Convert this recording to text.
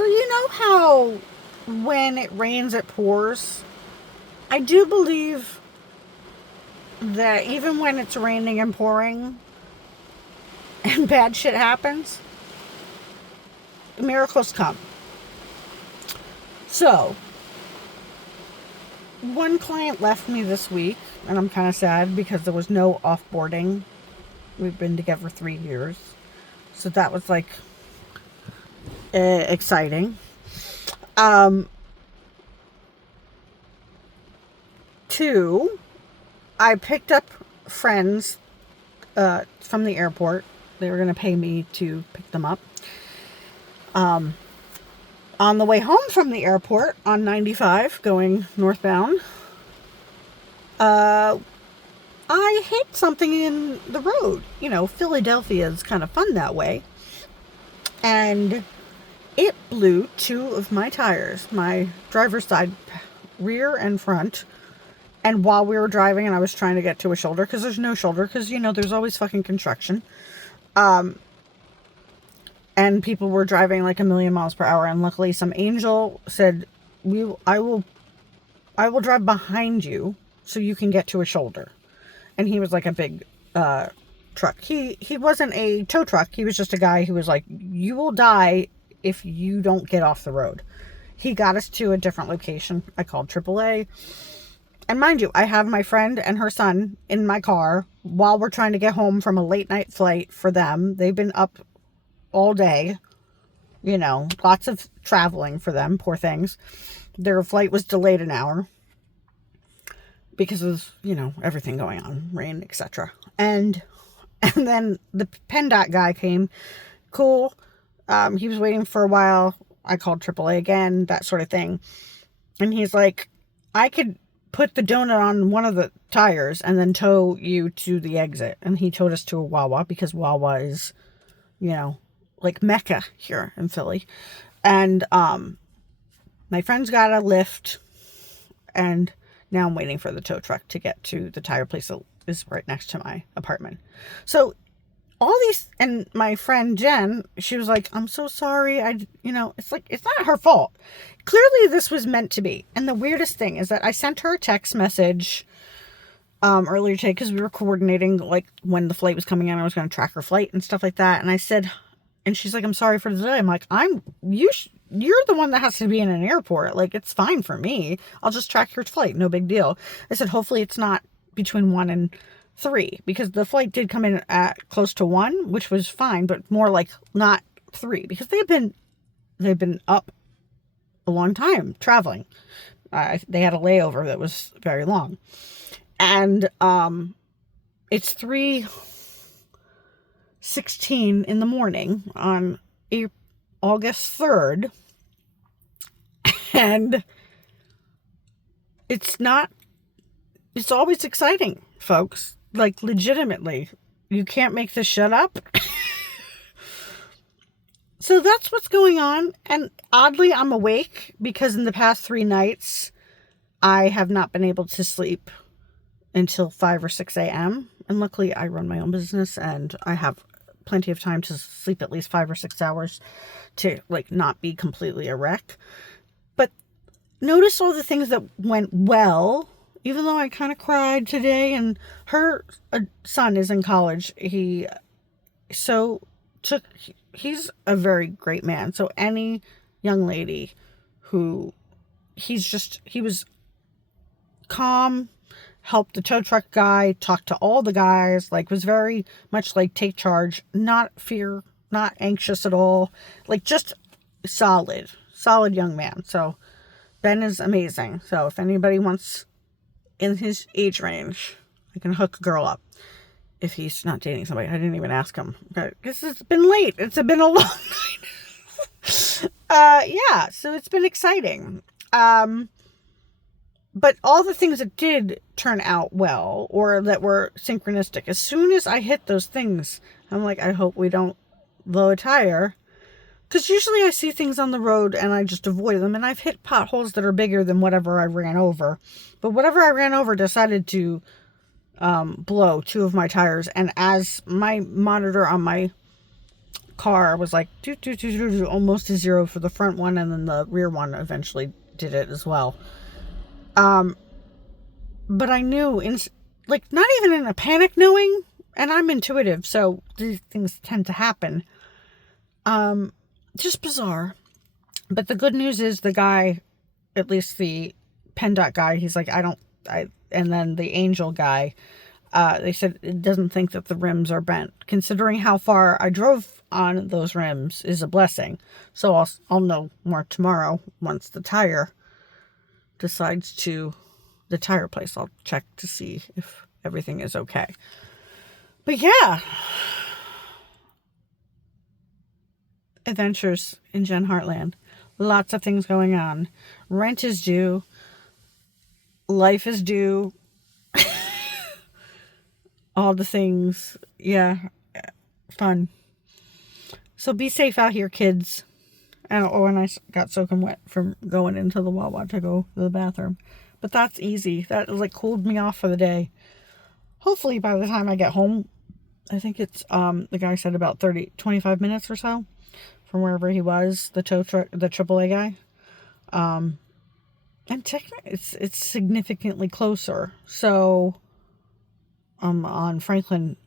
So you know how when it rains it pours? I do believe that even when it's raining and pouring and bad shit happens, miracles come. So, one client left me this week, and I'm kind of sad because there was no offboarding. We've been together 3 years. So that was like exciting. Two, I picked up friends from the airport. They were going to pay me to pick them up. On the way home from the airport on 95 going northbound, I hit something in the road. You know, Philadelphia is kind of fun that way. And it blew 2 of my tires, my driver's side, rear and front. And while we were driving and I was trying to get to a shoulder, because there's no shoulder, because, you know, there's always fucking construction. And people were driving like a million miles per hour. And luckily some angel said, I will drive behind you so you can get to a shoulder. And he was like a big truck. He wasn't a tow truck. He was just a guy who was like, you will die if you don't get off the road. He got us to a different location. I called AAA. And mind you, I have my friend and her son in my car while we're trying to get home from a late night flight for them. They've been up all day, you know, lots of traveling for them, poor things. Their flight was delayed an hour because of, you know, everything going on, rain, etc. And then the PennDOT guy came, cool. He was waiting for a while. I called AAA again, that sort of thing. And he's like, I could put the donut on one of the tires and then tow you to the exit. And he towed us to a Wawa because Wawa is, you know, like Mecca here in Philly. And my friend's got a lift, and now I'm waiting for the tow truck to get to the tire place that is right next to my apartment. So all these, and my friend Jen, she was like, I'm so sorry. It's like, it's not her fault. Clearly this was meant to be. And the weirdest thing is that I sent her a text message earlier today because we were coordinating like when the flight was coming in. I was going to track her flight and stuff like that. And I said, and she's like, I'm sorry for the delay. I'm like, you're the one that has to be in an airport. Like, it's fine for me. I'll just track your flight. No big deal. I said, hopefully it's not between 1 and 3, because the flight did come in at close to 1, which was fine, but more like not 3, because they've been up a long time traveling. They had a layover that was very long. And it's 3:16 in the morning on August 3rd. And it's always exciting, folks. Like, legitimately, you can't make this shit up. So that's what's going on. And oddly, I'm awake because in the past 3 nights, I have not been able to sleep until 5 or 6 a.m. And luckily, I run my own business and I have plenty of time to sleep at least 5 or 6 hours to, like, not be completely a wreck. But notice all the things that went well. Even though I kind of cried today, and her son is in college. He's a very great man. So any young lady who, he was calm, helped the tow truck guy, talked to all the guys, like was very much like take charge, not fear, not anxious at all. Like just solid young man. So Ben is amazing. So if anybody wants in his age range, I can hook a girl up if he's not dating somebody. I didn't even ask him because it's been late. It's been a long night. Yeah, so it's been exciting. But all the things that did turn out well, or that were synchronistic, as soon as I hit those things, I'm like, I hope we don't blow a tire. Because usually I see things on the road and I just avoid them. And I've hit potholes that are bigger than whatever I ran over. But whatever I ran over decided to blow 2 of my tires. And as my monitor on my car was like almost to zero for the front one, and then the rear one eventually did it as well. But I knew, like, not even in a panic knowing, and I'm intuitive, so these things tend to happen. Just bizarre. But the good news is the guy, at least the PennDOT guy, he's like, and then the Angel guy, they said it doesn't think that the rims are bent. Considering how far I drove on those rims is a blessing. So I'll know more tomorrow once the tire decides to, the tire place. I'll check to see if everything is okay. But yeah, adventures in Jen Heartland. Lots of things going on. Rent is due. Life is due. All the things. Yeah. Fun. So be safe out here, kids. And I got soaking wet from going into the Wawa to go to the bathroom. But that's easy. That like cooled me off for the day. Hopefully by the time I get home, I think it's, the guy said about 25 minutes or so from wherever he was, the tow truck, the AAA guy. And technically it's significantly closer. So, on Frankfurt